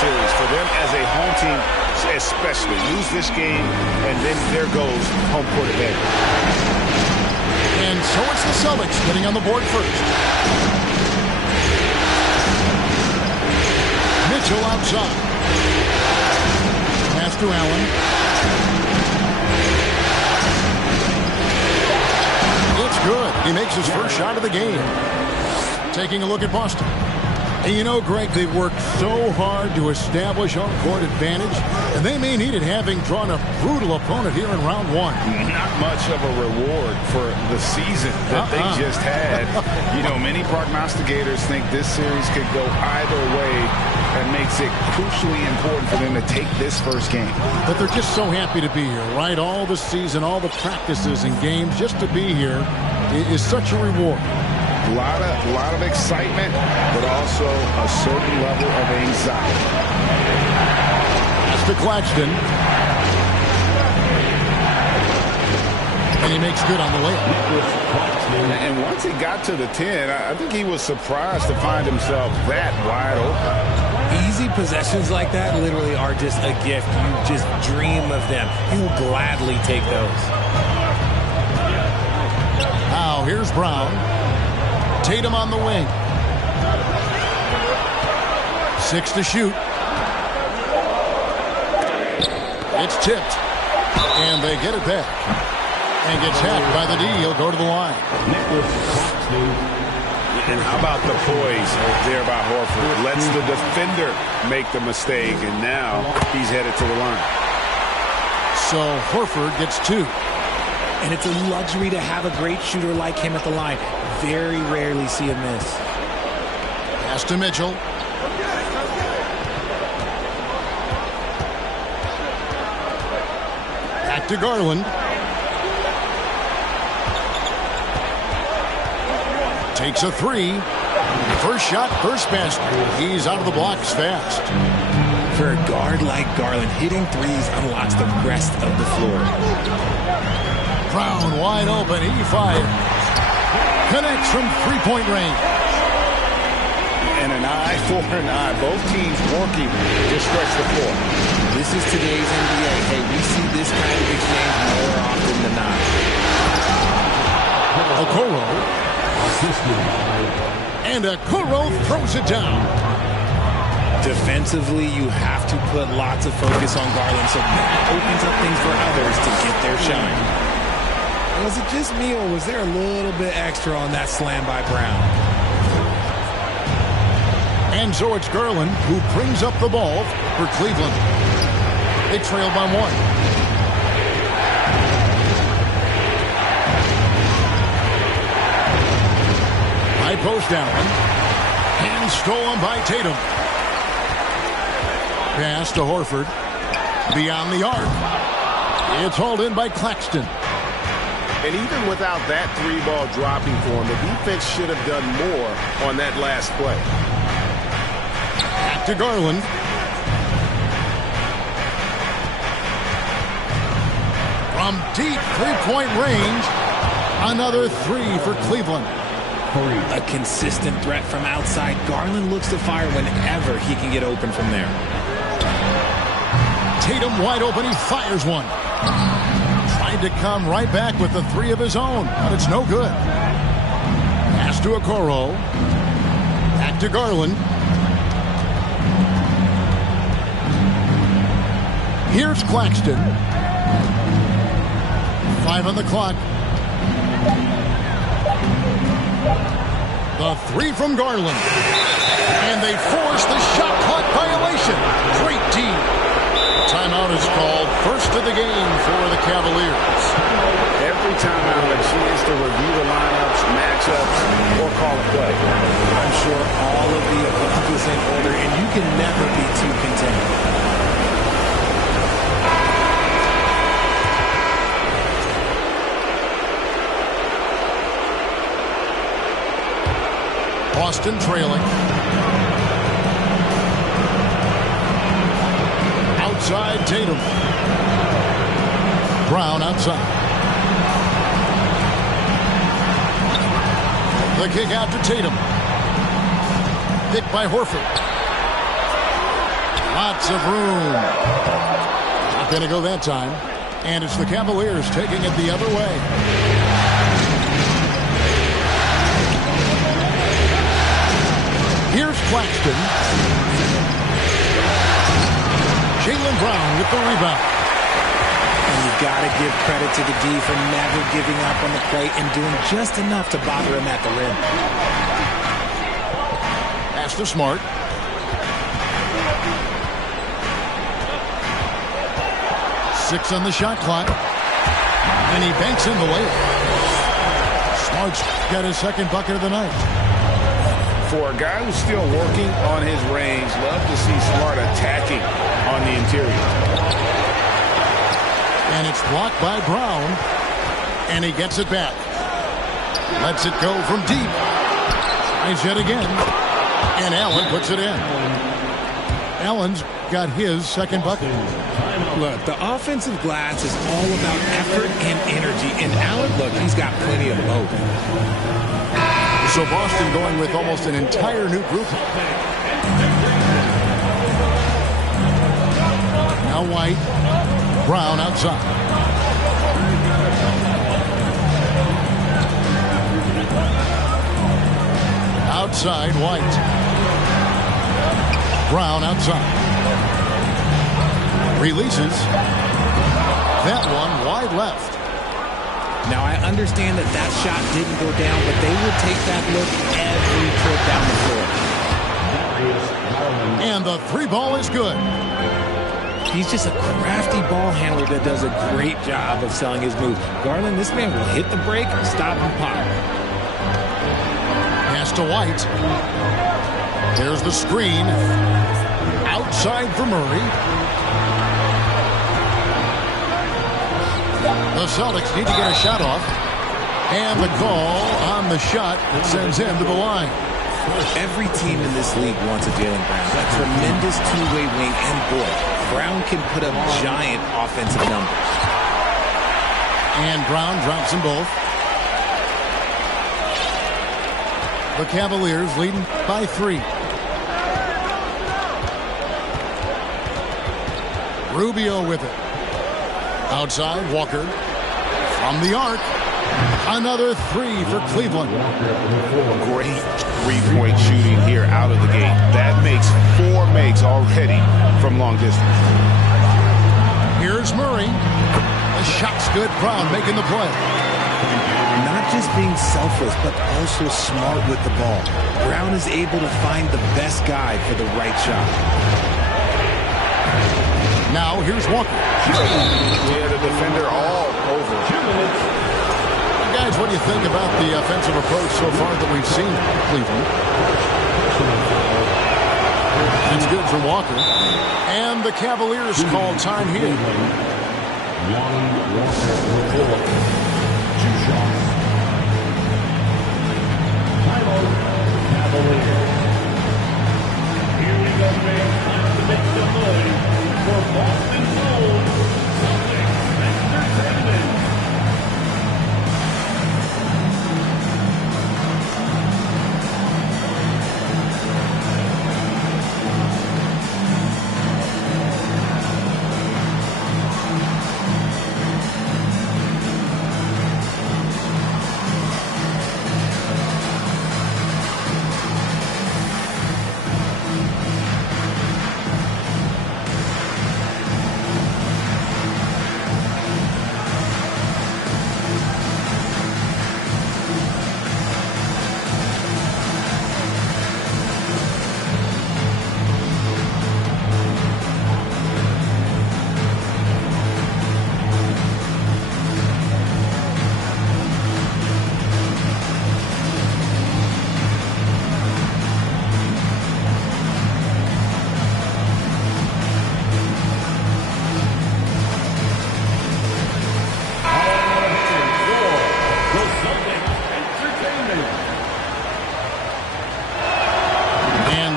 series. For them as a home team, especially, lose this game, and then there goes home court advantage. And so it's the Celtics getting on the board first. Mitchell outside. Pass to Allen. It's good. He makes his first shot of the game. Taking a look at Boston. And you know, Greg, they've worked so hard to establish home court advantage, and they may need it having drawn a brutal opponent here in round one. Not much of a reward for the season that they just had. You know, many prognosticators think this series could go either way. That makes it crucially important for them to take this first game. But they're just so happy to be here, right? All the season, all the practices and games, just to be here is such a reward. A lot of excitement, but also a certain level of anxiety. That's to Claxton. And he makes good on the layup. And once he got to the 10, I think he was surprised to find himself that wide open. Easy possessions like that literally are just a gift. You just dream of them. He'll gladly take those. Now here's Brown. Tatum on the wing. 6 to shoot. It's tipped. And they get it back. And gets hacked by the D. He'll go to the line. And how about the poise there by Horford? Lets the defender make the mistake, and now he's headed to the line. So Horford gets 2. And it's a luxury to have a great shooter like him at the line. Very rarely see him miss. Pass to Mitchell. Back to Garland. Takes a 3. First shot, first basket. He's out of the blocks fast. For a guard like Garland, hitting threes unlocks the rest of the floor. Brown wide open. He fires. Connects from three-point range. And an eye for an eye. Both teams working to stretch the floor. This is today's NBA. Hey, we see this kind of exchange more often than not. Okoro. And Okoro throws it down. Defensively, you have to put lots of focus on Garland, so that opens up things for others to get their shine. Was it just me, or was there a little bit extra on that slam by Brown? And so it's Garland who brings up the ball for Cleveland. They trail by 1. High post Allen. And stolen by Tatum. Pass to Horford. Beyond the arc. It's hauled in by Claxton. And even without that 3-ball dropping for him, the defense should have done more on that last play. Back to Garland. From deep three-point range, another 3 for Cleveland. A consistent threat from outside. Garland looks to fire whenever he can get open from there. Tatum wide open. He fires one. Tried to come right back with the 3 of his own, but it's no good. Pass to Okoro. Back to Garland. Here's Claxton. 5 on the clock. The 3 from Garland. And they force the shot clock violation. Great team. Timeout is called. First of the game for the Cavaliers. Every time I have a chance to review the lineups, matchups, or call a play. I'm sure all of the above is in order, and you can never be too content. Boston trailing. Outside Tatum. Brown outside. The kick out to Tatum. Picked by Horford. Lots of room. Not going to go that time. And it's the Cavaliers taking it the other way. Here's Claxton. Jaylen Brown with the rebound. And you got to give credit to the D for never giving up on the play and doing just enough to bother him at the rim. Pass to Smart. Six on the shot clock. And he banks in the layup. Smart's got his second bucket of the night. For a guy who's still working on his range, love to see Smart attacking on the interior. And it's blocked by Brown. And he gets it back. Lets it go from deep. Tries yet again. And Allen puts it in. Allen's got his second bucket. Look, the offensive glass is all about effort and energy. And Allen, look, he's got plenty of both. So Boston going with almost an entire new group. Now White. Brown outside. Outside White. Brown outside. Releases. That one wide left. Now, I understand that that shot didn't go down, but they will take that look every trip down the floor. And the three ball is good. He's just a crafty ball handler that does a great job of selling his moves. Garland, this man will hit the break, stop, and pop. Pass to White. There's the screen. Outside for Murray. The Celtics need to get a shot off. And the call on the shot that sends him to the line. Every team in this league wants a Jaylen Brown. A tremendous two-way wing. And boy, Brown can put up giant offensive numbers. And Brown drops them both. The Cavaliers leading by 3. Rubio with it. Outside, Walker. From the arc. Another 3 for Cleveland. Great three-point shooting here out of the gate. That makes 4 makes already from long distance. Here's Murray. The shot's good. Brown making the play. Not just being selfless, but also smart with the ball. Brown is able to find the best guy for the right shot. Now here's Walker. Yeah, the defender all over. Guys, what do you think about the offensive approach so far that we've seen Cleveland? It's good for Walker. And the Cavaliers call time here. Here we go, man. Time to make some noise for Boston Gold Celtics Entertainment.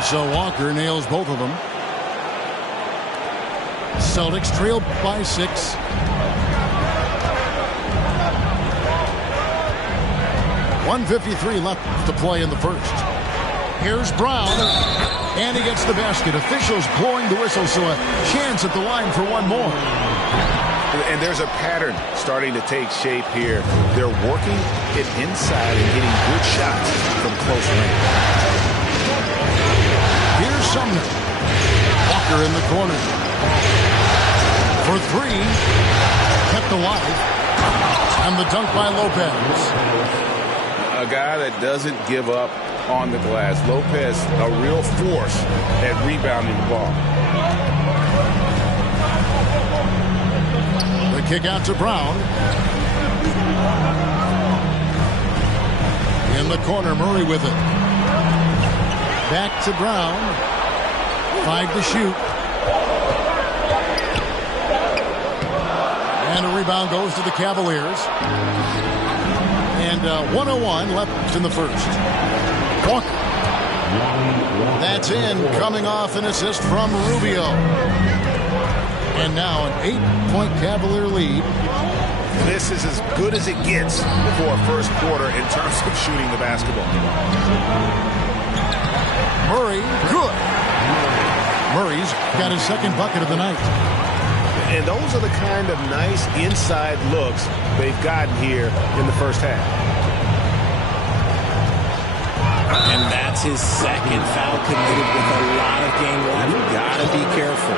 So Walker nails both of them. Celtics trail by 6. .153 left to play in the first. Here's Brown. And he gets the basket. Officials blowing the whistle, so a chance at the line for one more. And there's a pattern starting to take shape here. They're working it inside and getting good shots from close range. Here's Sumner. Walker in the corner. For three. Kept alive. And the dunk by Lopez. A guy that doesn't give up on the glass. Lopez, a real force at rebounding the ball. The kick out to Brown. In the corner, Murray with it. Back to Brown. 5 to shoot. And a rebound goes to the Cavaliers. And 1:01 left in the first. Walker. That's in, coming off an assist from Rubio. And now an 8-point Cavalier lead. This is as good as it gets for a first quarter in terms of shooting the basketball. Murray, good. Murray's got his second bucket of the night. And those are the kind of nice inside looks they've gotten here in the first half. And that's his second foul committed with a lot of game left. Gotta be careful.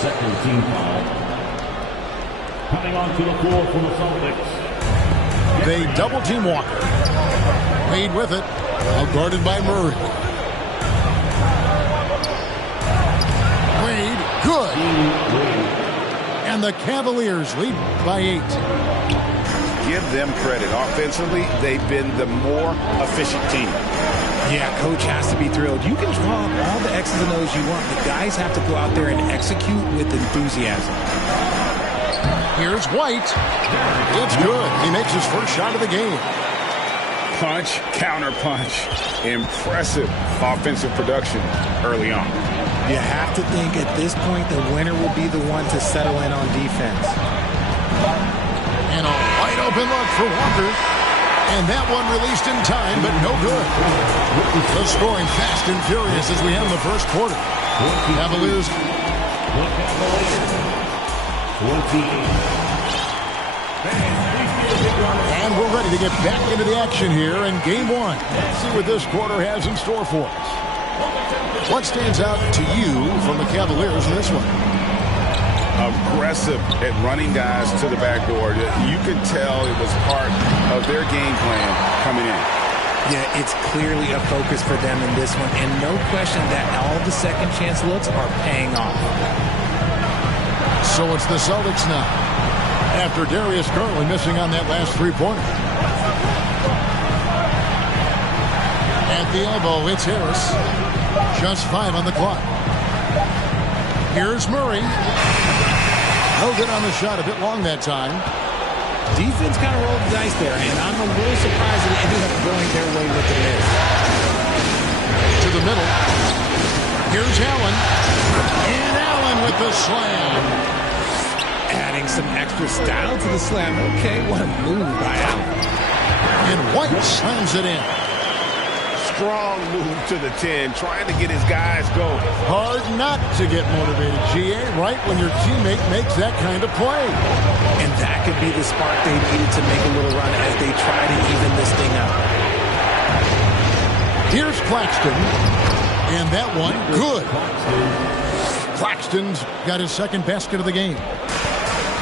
Second team foul. Coming onto the floor for the Celtics. They double team Walker. Wade with it. Now guarded by Murray. Wade, good. And the Cavaliers lead by 8. Give them credit. Offensively, they've been the more efficient team. Yeah, coach has to be thrilled. You can draw up all the X's and O's you want. The guys have to go out there and execute with enthusiasm. Here's White. It's good. He makes his first shot of the game. Punch, counter punch. Impressive offensive production early on. You have to think at this point the winner will be the one to settle in on defense. And a wide open look for Walker. And that one released in time, but no good. The scoring fast and furious as we end the first quarter. Cavaliers. And we're ready to get back into the action here in game one. Let's see what this quarter has in store for us. What stands out to you from the Cavaliers in this one? Aggressive at running guys to the backboard. You could tell it was part of their game plan coming in. Yeah, it's clearly a focus for them in this one, and no question that all the second chance looks are paying off. So it's the Celtics now, after Darius Garland missing on that last three-pointer. At the elbow, it's Harris. Just 5 on the clock. Here's Murray. No good on the shot, a bit long that time. Defense kind of rolled the dice there, and I'm a little surprised that it ended up going their way with the miss. To the middle. Here's Allen. And Allen with the slam. Adding some extra style to the slam. Okay, what a move by Allen. And White slams it in. strong move to the 10, trying to get his guys going. Hard not to get motivated, GA, right when your teammate makes that kind of play. And that could be the spark they needed to make a little run as they try to even this thing up. Here's Claxton. And that one, good. Claxton's got his second basket of the game.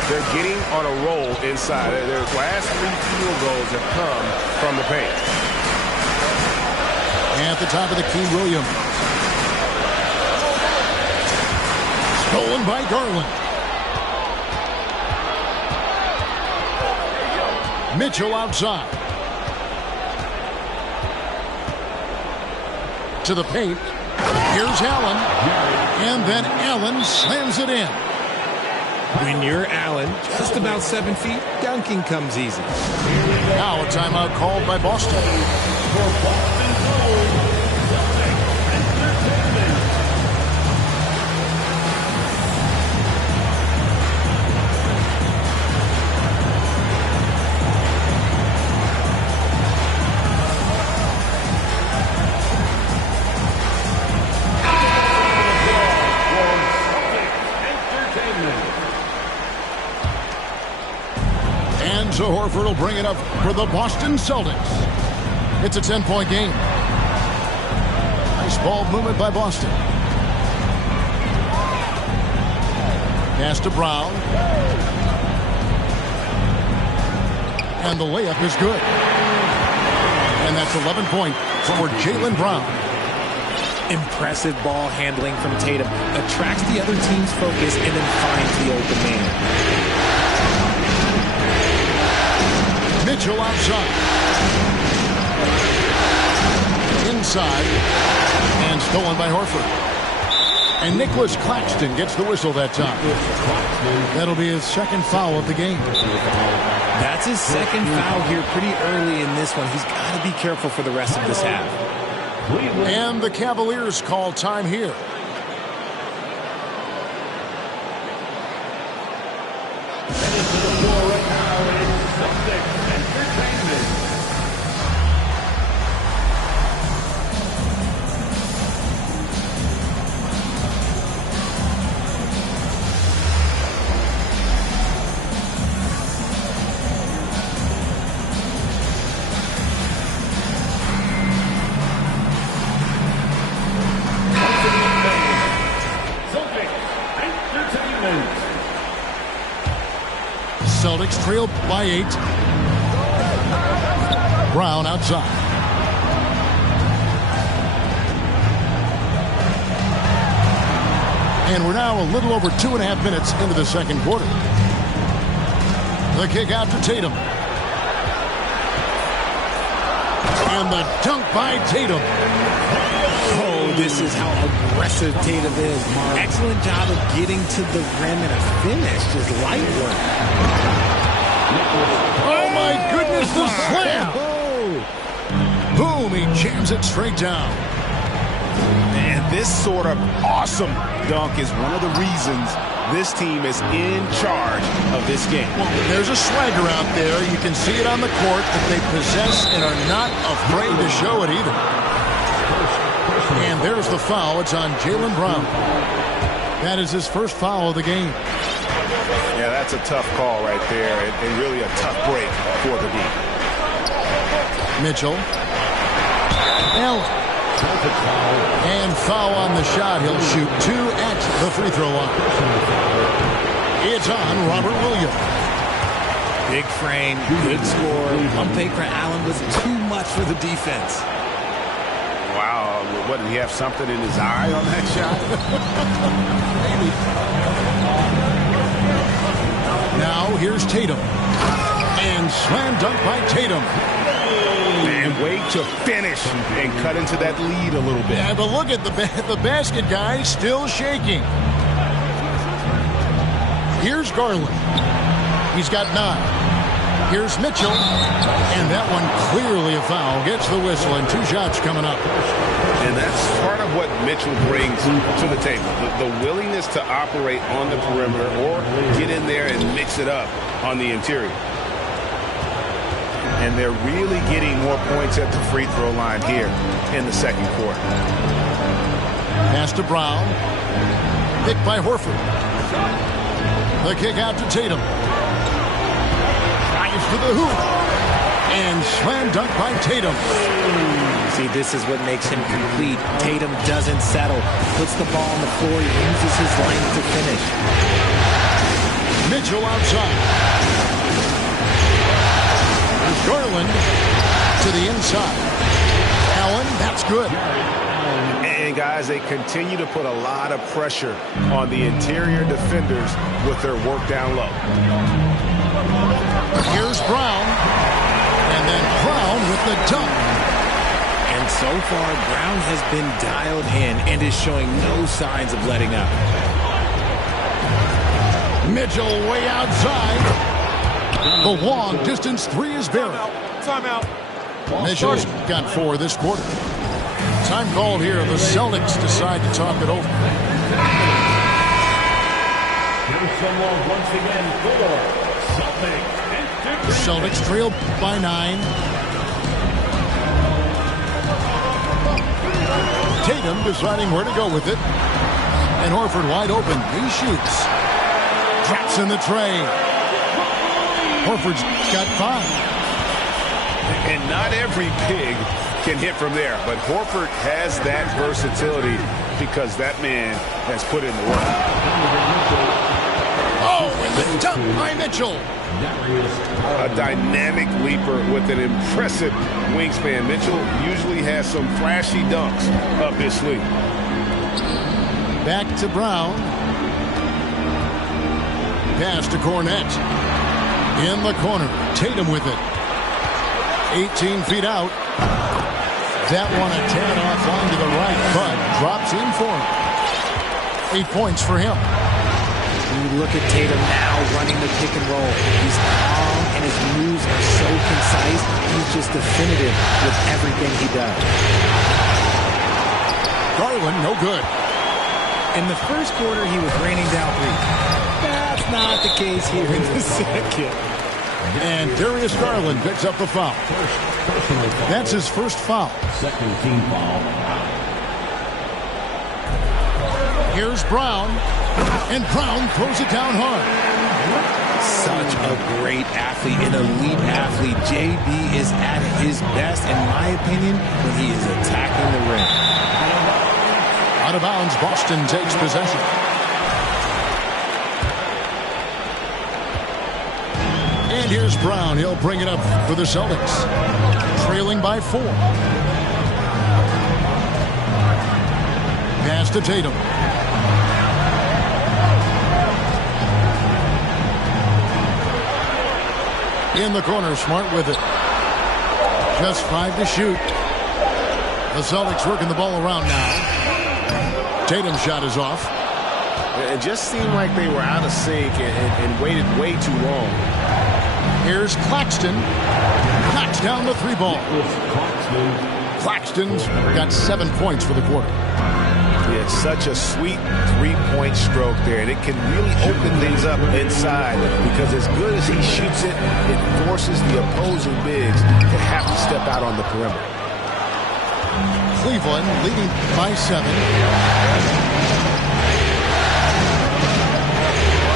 They're getting on a roll inside. Their last 3 field goals have come from the paint. At the top of the key, Williams. Stolen by Garland. Mitchell outside. To the paint. Here's Allen. And then Allen slams it in. When you're Allen, just about 7 feet, dunking comes easy. Now a timeout called by Boston. For Boston Gold, Celtics Entertainment. So Horford will bring it up for the Boston Celtics. It's a 10-point game. Nice ball movement by Boston. Pass to Brown. And the layup is good. And that's 11 points for Jaylen Brown. Impressive ball handling from Tatum. Attracts the other team's focus and then finds the open man. Mitchell outside. Inside. And stolen by Horford. And Nicholas Claxton gets the whistle that time. That'll be his second foul of the game. That's his second foul here pretty early in this one. He's got to be careful for the rest of this half. And the Cavaliers call time here. Headed to the floor right now is Celtics Entertainment. Celtics trail by 8. Brown outside. And we're now a little over 2.5 minutes into the second quarter. The kick out to Tatum. And the dunk by Tatum. Oh, this is how aggressive Tatum is. Excellent job of getting to the rim and a finish. Just light work. Oh, my goodness, the slam. Boom, he jams it straight down. And this sort of awesome dunk is one of the reasons this team is in charge of this game. Well, there's a swagger out there. You can see it on the court that they possess and are not afraid to show it either. And there's the foul. It's on Jaylen Brown. That is his first foul of the game. Yeah, that's a tough call right there, and really a tough break for the D. Mitchell. Allen. And foul on the shot. He'll shoot 2 at the free throw line. It's on Robert Williams. Big frame, good score. Pump fake for Allen was too much for the defense. Wow, what, did he have something in his eye on that shot? Maybe. Now here's Tatum. And slam dunk by Tatum. And wait to finish and cut into that lead a little bit. Yeah, but look at the basket guy still shaking. Here's Garland. He's got 9. Here's Mitchell. And that one clearly a foul. Gets the whistle and 2 shots coming up. And that's part of what Mitchell brings to the table. The willingness to operate on the perimeter or get in there and mix it up on the interior. and they're really getting more points at the free throw line here in the second quarter. Pass to Brown. Picked by Horford. The kick out to Tatum. Drives to the hoop. And slam dunk by Tatum. See, this is what makes him complete. Tatum doesn't settle. Puts the ball on the floor. He uses his length to finish. Mitchell outside. Garland to the inside. Allen, that's good. And guys, they continue to put a lot of pressure on the interior defenders with their work down low. Here's Brown. And then Brown with the dunk. And so far, Brown has been dialed in and is showing no signs of letting up. Mitchell way outside. The long distance three is buried. Timeout. Mitchell's got 4 this quarter. Time called here. The Celtics decide to talk it over. Here's someone once again for Celtics. The Celtics trail by 9. Tatum deciding where to go with it. And Horford wide open. He shoots. Drops in the tray. Horford's got 5. And not every big can hit from there, but Horford has that versatility because that man has put in the work. Oh, and the dunk by Mitchell. A dynamic leaper with an impressive wingspan. Mitchell usually has some flashy dunks up his sleeve. Back to Brown. Pass to Cornette. In the corner. Tatum with it. 18 feet out. That one a tad offline to the right, but drops in for him. 8 points for him. You look at Tatum now running the pick and roll. He's calm and his moves are so concise. He's just definitive with everything he does. Garland, no good. In the first quarter, he was raining down 3. That's not the case here in the second. And Darius Garland picks up the foul. That's his first foul. Second team foul. Here's Brown. And Brown throws it down hard. Such a great athlete, an elite athlete. JB is at his best, in my opinion, when he is attacking the rim. Out of bounds, Boston takes possession. And here's Brown. He'll bring it up for the Celtics. Trailing by 4. Pass to Tatum. In the corner, Smart with it. Just 5 to shoot. The Celtics working the ball around now. Tatum's shot is off. It just seemed like they were out of sync and waited way too long. Here's Claxton. Knocks down the 3 ball. Claxton's got 7 points for the quarter. Yeah, such a sweet 3-point stroke there, and it can really open things up inside because as good as he shoots it, it forces the opposing bigs to have to step out on the perimeter. Cleveland leading by 7.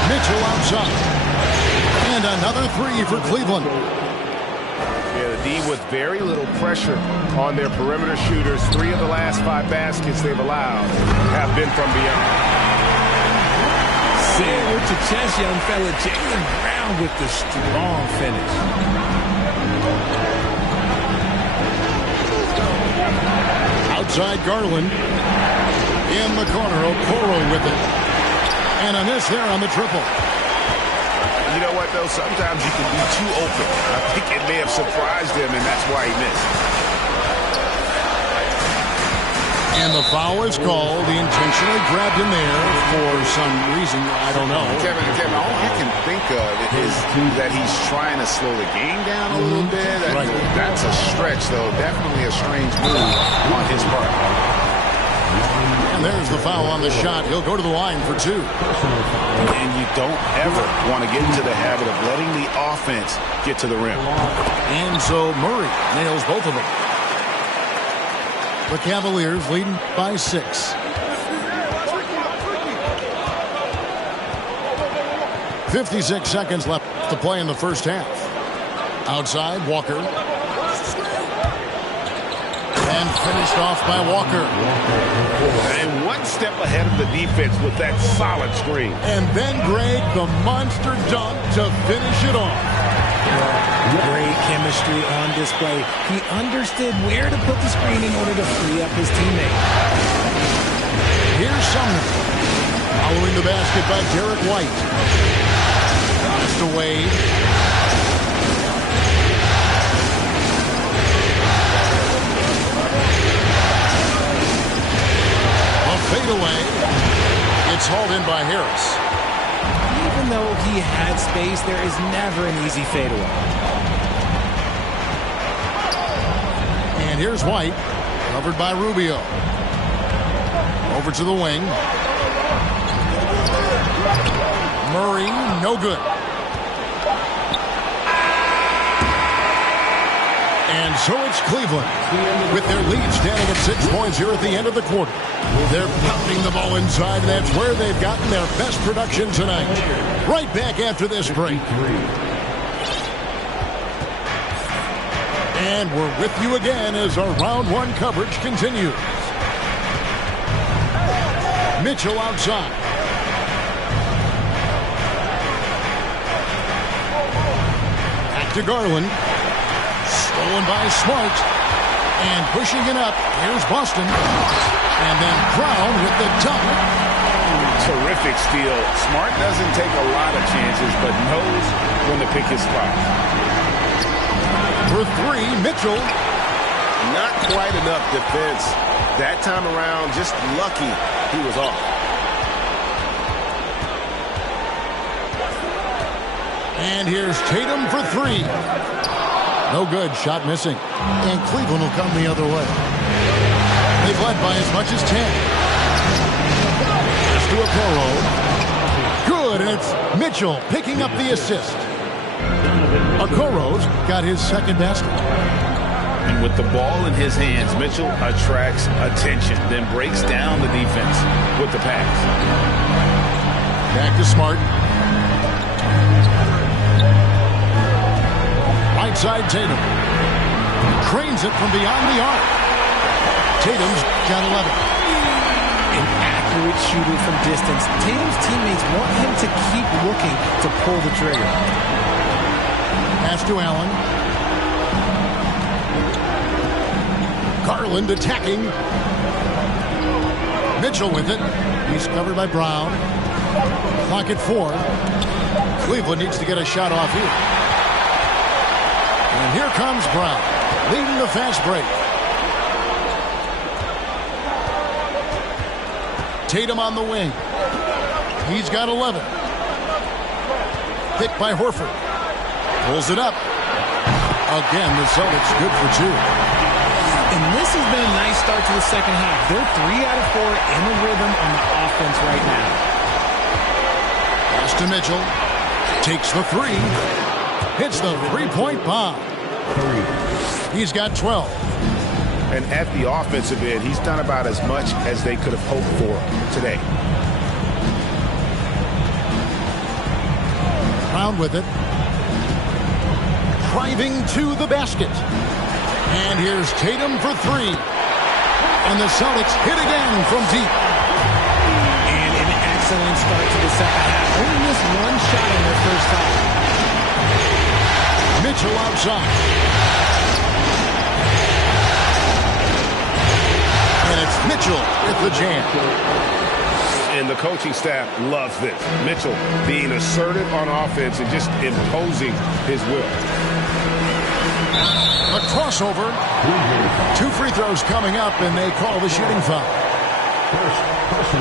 Mitchell outside. And another 3 for Cleveland. Yeah, the D with very little pressure on their perimeter shooters. 3 of the last 5 baskets they've allowed have been from beyond. Sail to chest, young fella. Jaylen Brown with the strong finish. Outside Garland. In the corner, Okoro with it. And a miss there on the triple. You know what, though? Sometimes you can be too open. I think it may have surprised him, and that's why he missed. And the foul is called. He intentionally grabbed him there for some reason. I don't know. Kevin, all I can think of is that he's trying to slow the game down a little bit. Right. That's a stretch, though. Definitely a strange move on his part. And And there's the foul on the shot. He'll go to the line for 2. And you don't ever want to get into the habit of letting the offense get to the rim. And so Murray nails both of them. The Cavaliers leading by 6. 56 seconds left to play in the first half. Outside, Walker. And finished off by Walker. And one step ahead of the defense with that solid screen. And then Greg, the monster dunk to finish it off. Great chemistry on display. He understood where to put the screen in order to free up his teammate. Here's Sumner. Following the basket by Derek White. Pass to Wade. Fade away. It's hauled in by Harris. Even though he had space, there is never an easy fadeaway. And here's White, covered by Rubio. Over to the wing. Murray, no good. And so it's Cleveland with their lead standing at 6 points here at the end of the quarter. They're pounding the ball inside, and that's where they've gotten their best production tonight. Right back after this break. And we're with you again as our round 1 coverage continues. Mitchell outside. Back to Garland. Stolen by Smart. And pushing it up. Here's Boston. And then Brown with the dunk. Terrific steal. Smart doesn't take a lot of chances, but knows when to pick his spot. For 3, Mitchell. Not quite enough defense. That time around, just lucky he was off. And here's Tatum for 3. No good. Shot missing. And Cleveland will come the other way. They've led by as much as 10. Pass to Okoro. Good, and it's Mitchell picking up the assist. Okoro's got his second basket. And with the ball in his hands, Mitchell attracts attention, then breaks down the defense with the pass. Back to Smart. Right side Tatum. Trains it from beyond the arc. Tatum's got 11. An accurate shooter from distance. Tatum's teammates want him to keep looking to pull the trigger. Pass to Allen. Garland attacking. Mitchell with it. He's covered by Brown. Clock at 4. Cleveland needs to get a shot off here. And here comes Brown, leading the fast break. Tatum on the wing. He's got 11. Picked by Horford. Pulls it up. Again, the Celtics good for 2. And this has been a nice start to the second half. They're 3 out of 4 in the rhythm on the offense right now. Pass to Mitchell. Takes the 3. Hits the three-point bomb. He's got 12. And at the offensive end, he's done about as much as they could have hoped for today. Brown with it. Driving to the basket. And here's Tatum for 3. And the Celtics hit again from deep. And an excellent start to the second half. Only missed 1 shot in their first half. Mitchell outside. And it's Mitchell with the jam. And the coaching staff loves this. Mitchell being assertive on offense and just imposing his will. A crossover. 2 free throws coming up, and they call the shooting foul.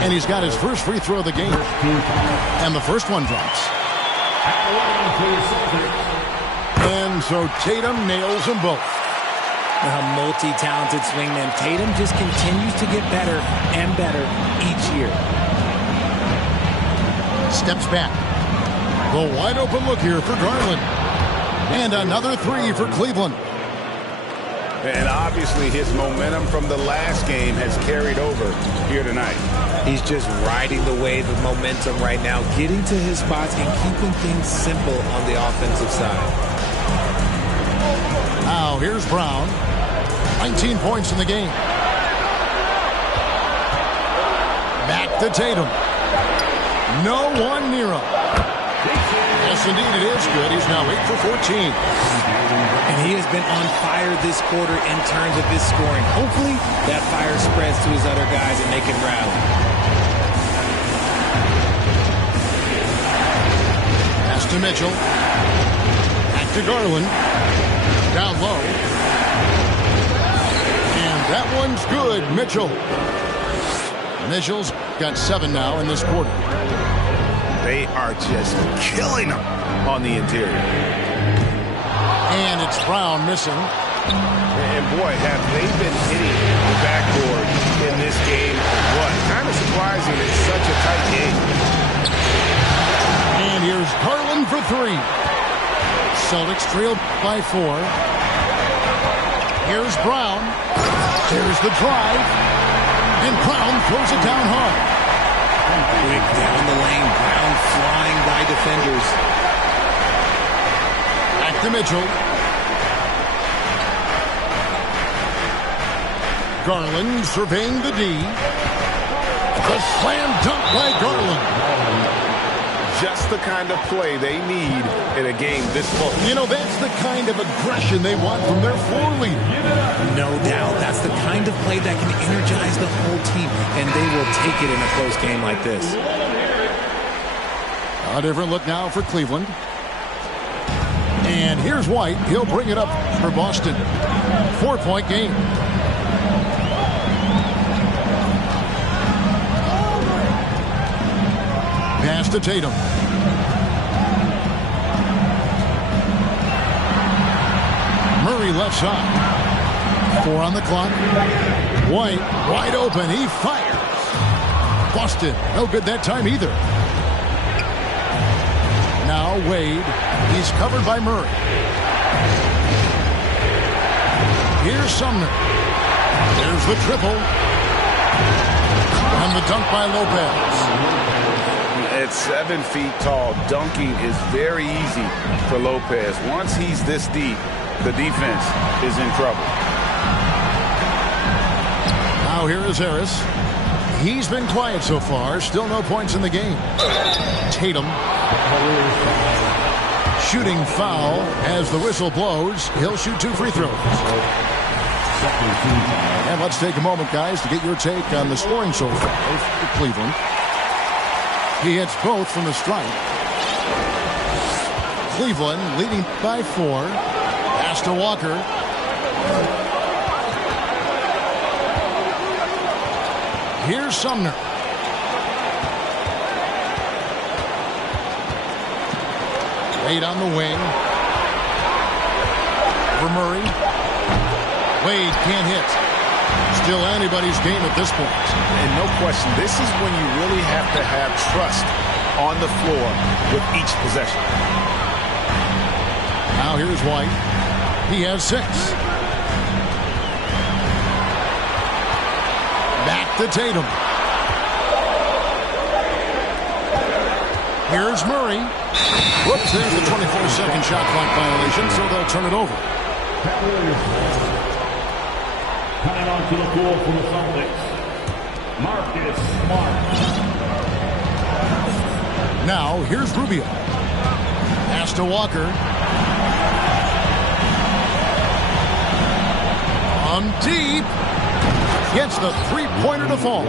And he's got his first free throw of the game. And the first one drops. And so Tatum nails them both. A multi-talented swingman, Tatum just continues to get better and better each year. Steps back. The wide open look here for Garland. And another three for Cleveland. And obviously his momentum from the last game has carried over here tonight. He's just riding the wave of momentum right now, getting to his spots and keeping things simple on the offensive side. Now here's Brown. 19 points in the game. Back to Tatum. No one near him. Yes, indeed, it is good. He's now 8 for 14. And he has been on fire this quarter in terms of his scoring. Hopefully, that fire spreads to his other guys and they can rally. Pass to Mitchell. Back to Garland. Down low. And that one's good, Mitchell. Mitchell's got 7 now in this quarter. They are just killing them on the interior. And it's Brown missing. And boy, have they been hitting the backboard in this game. What? Kind of surprising. It's such a tight game. And here's Garland for 3. Celtics trail by 4. Here's Brown. Here's the drive. And Brown throws it down hard. Quick down the lane. Brown flying by defenders. Back to Mitchell. Garland surveying the D. The slam dunk by Garland. Just the kind of play they need in a game this close. You know, that's the kind of aggression they want from their floor leader. No doubt. That's the kind of play that can energize the whole team, and they will take it in a close game like this. A different look now for Cleveland. And here's White. He'll bring it up for Boston. 4-point game. Pass to Tatum. Murray left side. 4 on the clock. White wide open. He fires. Boston no good that time either. Now Wade. He's covered by Murray. Here's Sumner. There's the triple. And the dunk by Lopez. At 7 feet tall, dunking is very easy for Lopez. Once he's this deep, the defense is in trouble. Now here is Harris. He's been quiet so far. Still no points in the game. Tatum. Shooting foul as the whistle blows. He'll shoot 2 free throws. And let's take a moment, guys, to get your take on the scoring so far for Cleveland. He hits both from the stripe. Cleveland leading by 4. Pass to Walker. Here's Sumner. Wade on the wing. For Murray. Wade can't hit. Still anybody's game at this point. And no question, this is when you really have to have trust on the floor with each possession. Now here's White. He has 6. Back to Tatum. Here's Murray. Whoops, there's the 24-second shot clock violation, so they'll turn it over. Coming onto the floor for the Celtics, Marcus Smart. Now, here's Rubio. Pass to Walker. On deep. Gets the three-pointer to fall.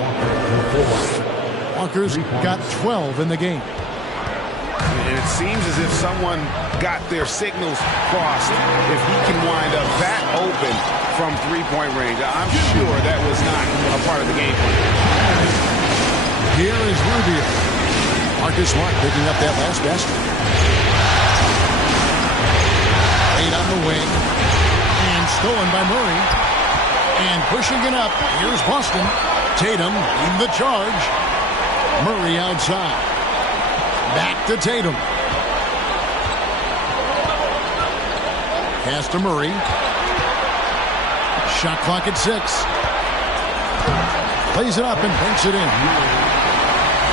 Walker's got 12 in the game. And it seems as if someone got their signals crossed. If he can wind up that open from three-point range, I'm sure that was not a part of the game plan. Here is Rubio. Marcus Smart picking up that last basket. 8 on the wing. And stolen by Murray. And pushing it up, here's Boston. Tatum in the charge. Murray outside. Back to Tatum. Pass to Murray. Shot clock at 6. Plays it up and banks it in.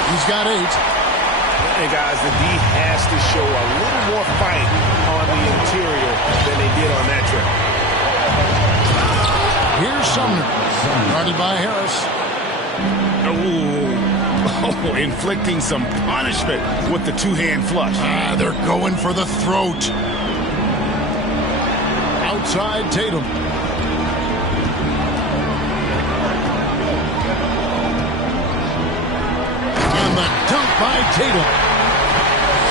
He's got 8. Hey, guys, the D has to show a little more fight on the interior than they did on that trip. Here's Sumner. Guarded by Harris. Oh, inflicting some punishment with the two-hand flush. They're going for the throat. Outside Tatum. And the dunk by Tatum.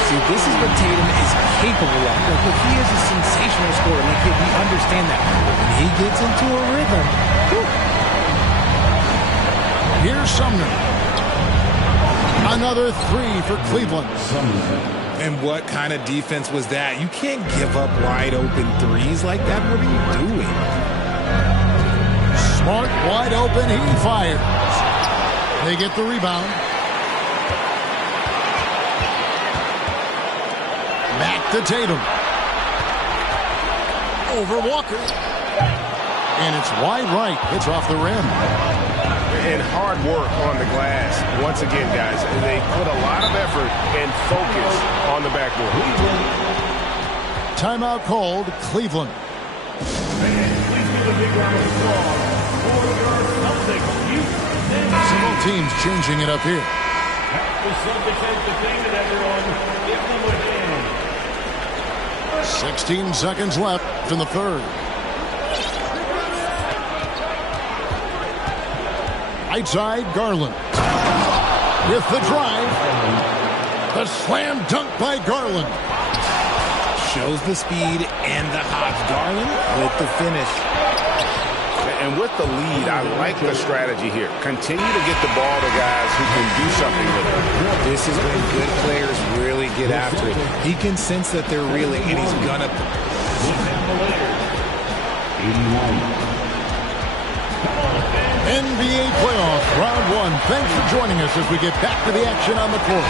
See, this is what Tatum is capable of. Look, he is a sensational scorer. Like, we understand that. But when he gets into a rhythm, here's Sumner. Another 3 for Cleveland. and what kind of defense was that? You can't give up wide open threes like that. What are you doing? Smart, wide open, he fires. They get the rebound. Back to Tatum. Over Walker. And it's wide right. Hits off the rim. And hard work on the glass. Once again, guys, they put a lot of effort and focus on the backboard. Timeout called, Cleveland. Several teams changing it up here. The Celtics has defeated everyone. Give them a hand. 16 seconds left in the third. Right side, Garland. With the drive. The slam dunk by Garland. Shows the speed and the hops. Garland with the finish. And with the lead, I like the strategy here. Continue to get the ball to guys who can do something with it. This is when good players really get after it. He can sense that they're reeling, and he's gonna. NBA playoff, round one. Thanks for joining us as we get back to the action on the court.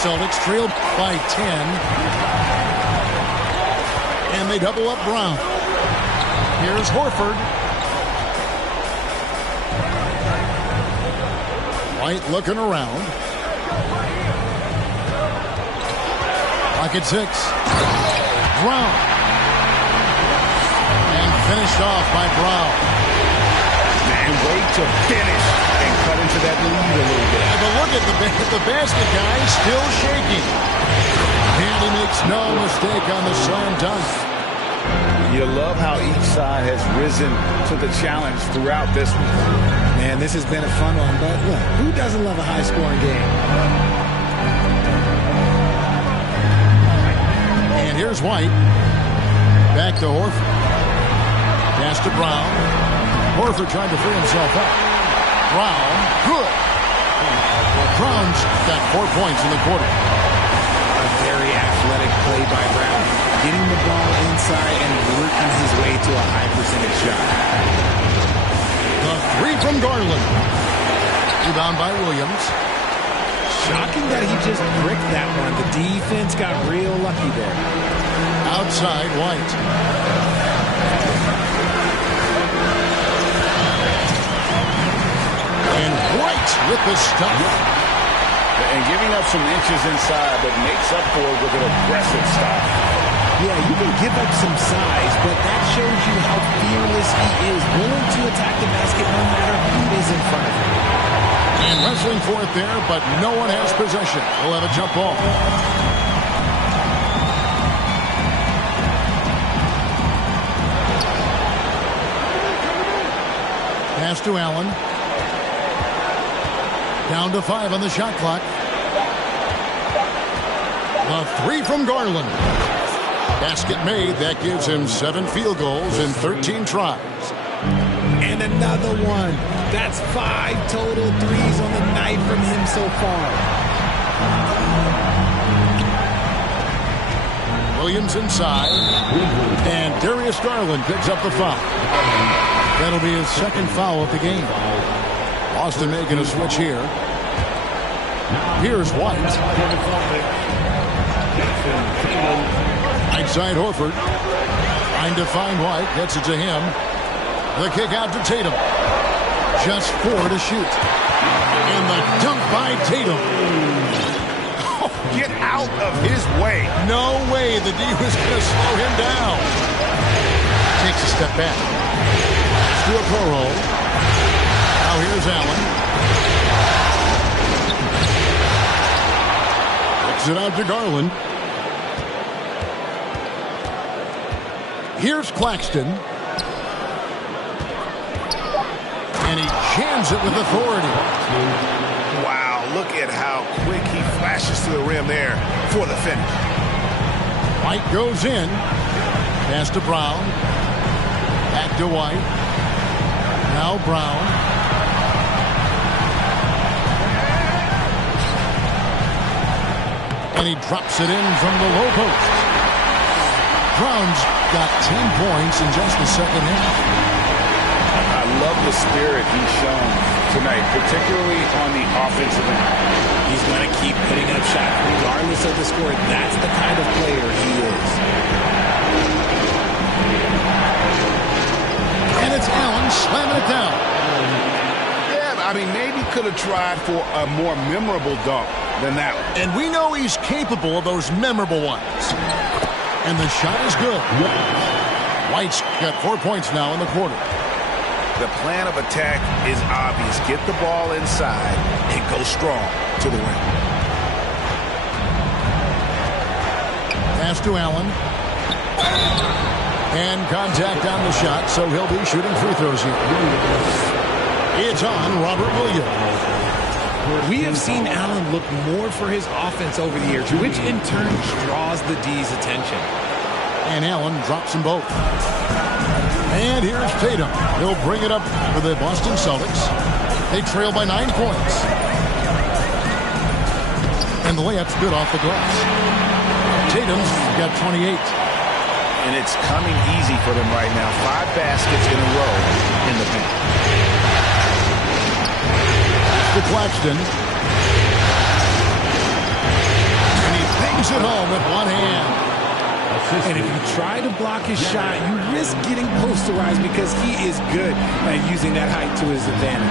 Celtics trail by 10. And they double up Brown. Here's Horford. White looking around. Clock at 6. Brown. And finished off by Brown. And wait to finish and cut into that lead a little bit. But look at the basket guy still shaking. And he makes no mistake on the slam dunk. You love how each side has risen to the challenge throughout this one. Man, this has been a fun one, but look, who doesn't love a high-scoring game? And here's White. Back to Horford. Pass to Brown. Horford trying to free himself up. Brown, good. Well, Brown's got 4 points in the quarter. A very athletic play by Brown. Getting the ball inside and working his way to a high percentage shot. The 3 from Garland. Rebound by Williams. Shocking that he just bricked that one. The defense got real lucky there. Outside White. And White with the stop. And giving up some inches inside, but makes up for it with an aggressive stop. Yeah, you can give up some size, but that shows you how fearless he is, willing to attack the basket no matter who is in front of him. And wrestling for it there, but no one has possession. We'll have a jump ball. Pass to Allen. Down to 5 on the shot clock. The 3 from Garland. Basket made. That gives him 7 field goals in 13 tries. And another one. That's 5 total threes on the night from him so far. Williams inside. And Darius Garland picks up the foul. That'll be his second foul of the game. Boston making a switch here. Here's White. Right side Horford. Trying to find White. Gets it to him. The kick out to Tatum. Just 4 to shoot. And the dunk by Tatum. Get out of his way. No way the D was going to slow him down. Takes a step back. To a Okoro. Now here's Allen. Kicks it out to Garland. Here's Claxton. And he jams it with authority. Wow, look at how quick he flashes to the rim there for the finish. White goes in. Pass to Brown. Back to White. Now Brown. And he drops it in from the low post. Brown's got 10 points in just the second half. I love the spirit he's shown tonight, particularly on the offensive end. He's going to keep putting up shots regardless of the score. That's the kind of player he is. And it's Allen slamming it down. Yeah, I mean, maybe could have tried for a more memorable dunk than that one. And we know he's capable of those memorable ones. And the shot is good. White's got 4 points now in the quarter. The plan of attack is obvious. Get the ball inside and go strong to the rim. Pass to Allen. And contact on the shot, so he'll be shooting free throws here. It's on Robert Williams. We have seen Allen look more for his offense over the years, which in turn draws the D's attention. And Allen drops them both. And here's Tatum. He'll bring it up for the Boston Celtics. They trail by 9 points. And the layup's good off the glass. Tatum's got 28. And it's coming easy for them right now. 5 baskets in a row in the paint. To Claxton. And he bangs it home with one hand. And if you try to block his shot, you risk getting posterized because he is good at using that height to his advantage.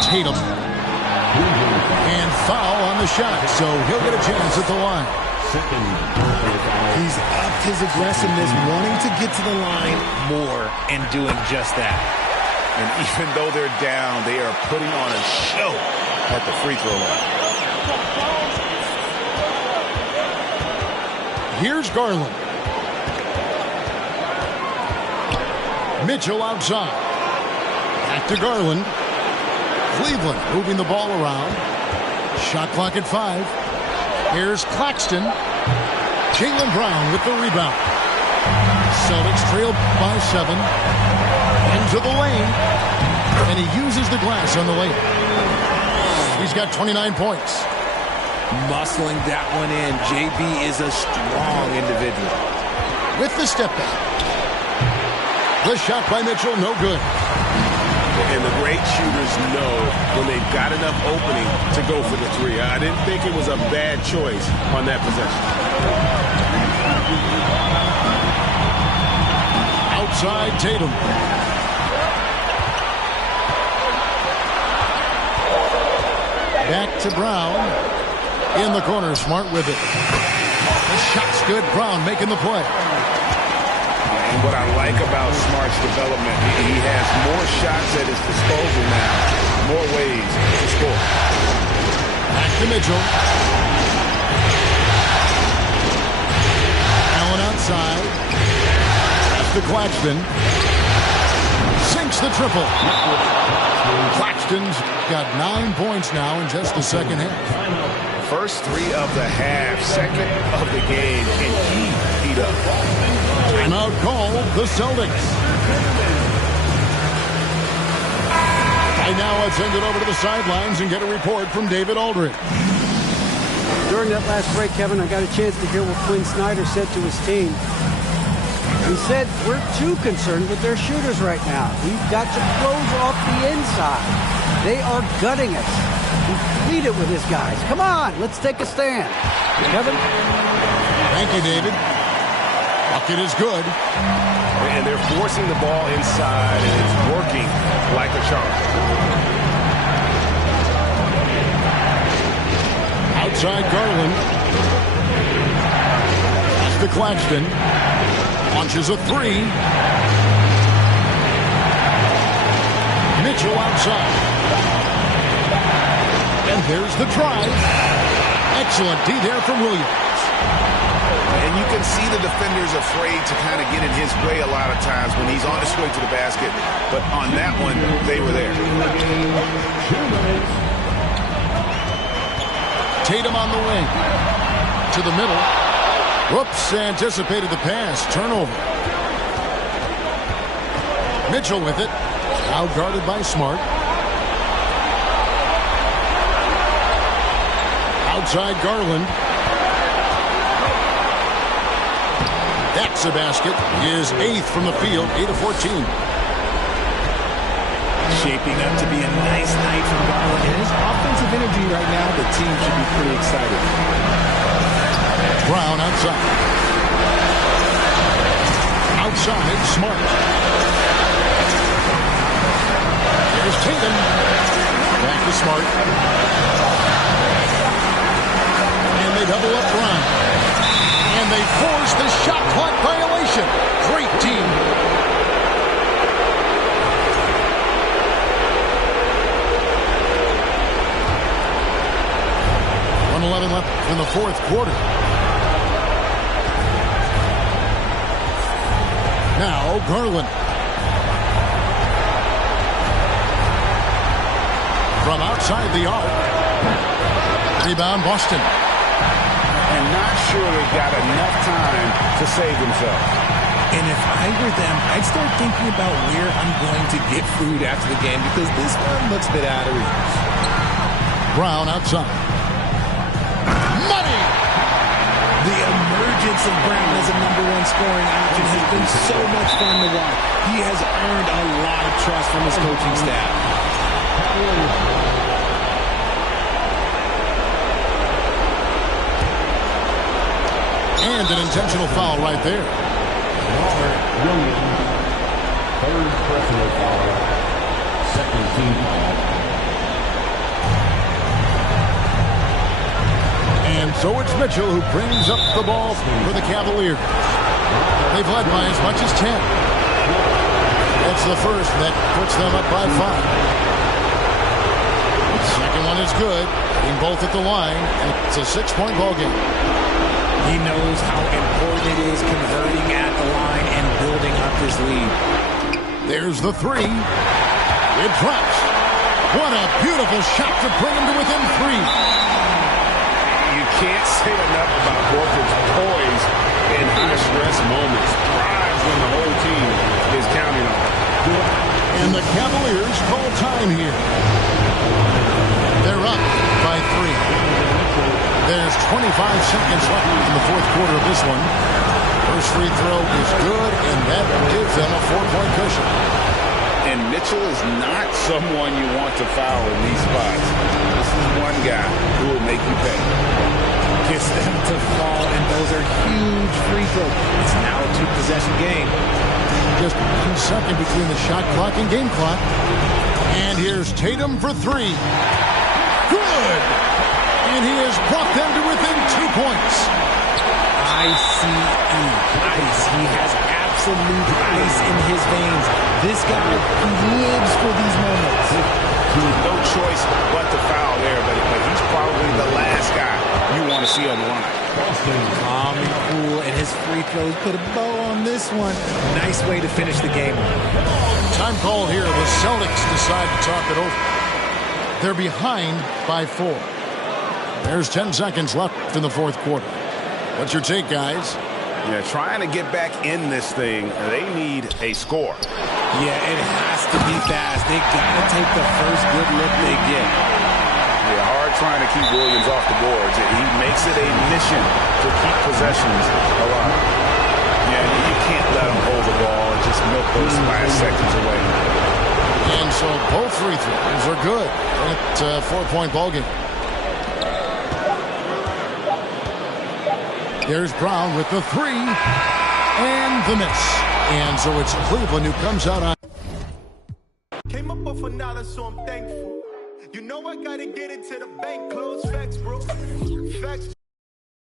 Tatum. And foul on the shot, so he'll get a chance at the line. He's upped his aggressiveness, wanting to get to the line more and doing just that. And even though they're down, they are putting on a show at the free throw line. Here's Garland. Mitchell outside. Back to Garland. Cleveland moving the ball around. Shot clock at 5. Here's Claxton. Jaylen Brown with the rebound. Celtics trail by 7. Into the lane. And he uses the glass on the lane. He's got 29 points. Muscling that one in. JB is a strong individual. With the step back. The shot by Mitchell, no good. And the great shooters know when they've got enough opening to go for the 3. I didn't think it was a bad choice on that possession. Outside Tatum. Back to Brown. In the corner, Smart with it. The shot's good. Brown making the play. And what I like about Smart's development, he has more shots at his disposal now, more ways to score. Back to Mitchell. Allen outside. Pass to Claxton. Sinks the triple. Claxton's got 9 points now in just the second half. First 3 of the half, second of the game, and he heat up. Timeout call, the Celtics. Right now, let's send it over to the sidelines and get a report from David Aldridge. During that last break, Kevin, I got a chance to hear what Quinn Snyder said to his team. He said, we're too concerned with their shooters right now. We've got to close off the inside. They are gutting us. He pleaded with his guys. Come on, let's take a stand. Kevin? Thank you, David. Bucket is good. And they're forcing the ball inside, and it's working like a charm. Outside Garland. Pass to Claxton. Launches a three. Mitchell outside. And there's the drive. Excellent D there from Williams. And you can see the defenders afraid to kind of get in his way a lot of times when he's on his way to the basket. But on that one, they were there. Tatum on the wing. To the middle. Whoops, anticipated the pass. Turnover. Mitchell with it. Out guarded by Smart. Outside Garland. That's a basket. His 8th from the field. 8 of 14. Shaping up to be a nice night from Garland. And his offensive energy right now, the team should be pretty excited. Brown outside. Outside, Smart. There's Tatum. Back to Smart. And they double up Brown. And they force the shot clock violation. Great team. .11 left in the fourth quarter. Now Garland. From outside the arc. Rebound Boston. And not sure they got enough time to save themselves. And if I were them, I'd start thinking about where I'm going to get food after the game because this one looks a bit out of reach. Brown outside. Money! The emergence of Brown as a #1 scoring option has been so much fun to watch. He has earned a lot of trust from his coaching staff. And an intentional foul right there. Williams, third personal foul, second team foul. And so it's Mitchell who brings up the ball for the Cavaliers. They've led by as much as 10. That's the first that puts them up by 5. The second one is good. Hitting both at the line, and it's a 6-point ball game. He knows how important it is converting at the line and building up his lead. There's the 3. It drops. What a beautiful shot to bring him to within 3. You can't say enough about Horford's poise in high-stress moments. Thrives when the whole team is counting on him. And the Cavaliers call time here. They're up by 3. There's 25 seconds left in the fourth quarter of this one. First free throw is good, and that gives them a 4-point cushion. And Mitchell is not someone you want to foul in these spots. This is one guy who will make you pay. Gets them to fall, and those are huge free throws. It's now a 2-possession game. Just 1 second between the shot clock and game clock. And here's Tatum for 3. Good! And he has brought them to within 2 points. ICE. Ice. He has absolute ice in his veins. This guy, he lives for these moments. No choice but to foul there, but he's probably the last guy you want to see on the line. Calm and cool, and his free throws put a bow on this one. Nice way to finish the game. Time call here. The Celtics decide to talk it over. They're behind by 4. There's 10 seconds left in the fourth quarter. What's your take, guys? Yeah, trying to get back in this thing, they need a score. Yeah, it has to be fast. They got to take the first good look they get. Yeah, hard trying to keep Williams off the boards. He makes it a mission to keep possessions alive. Yeah, you can't let him hold the ball and just milk those last seconds away. And so both free throws are good. It's a 4-point ball game. Here's Brown with the three and the miss. And so it's Cleveland who comes out on. Came up off another, so I'm thankful. You know I gotta get it to the bank, close facts, bro. Facts.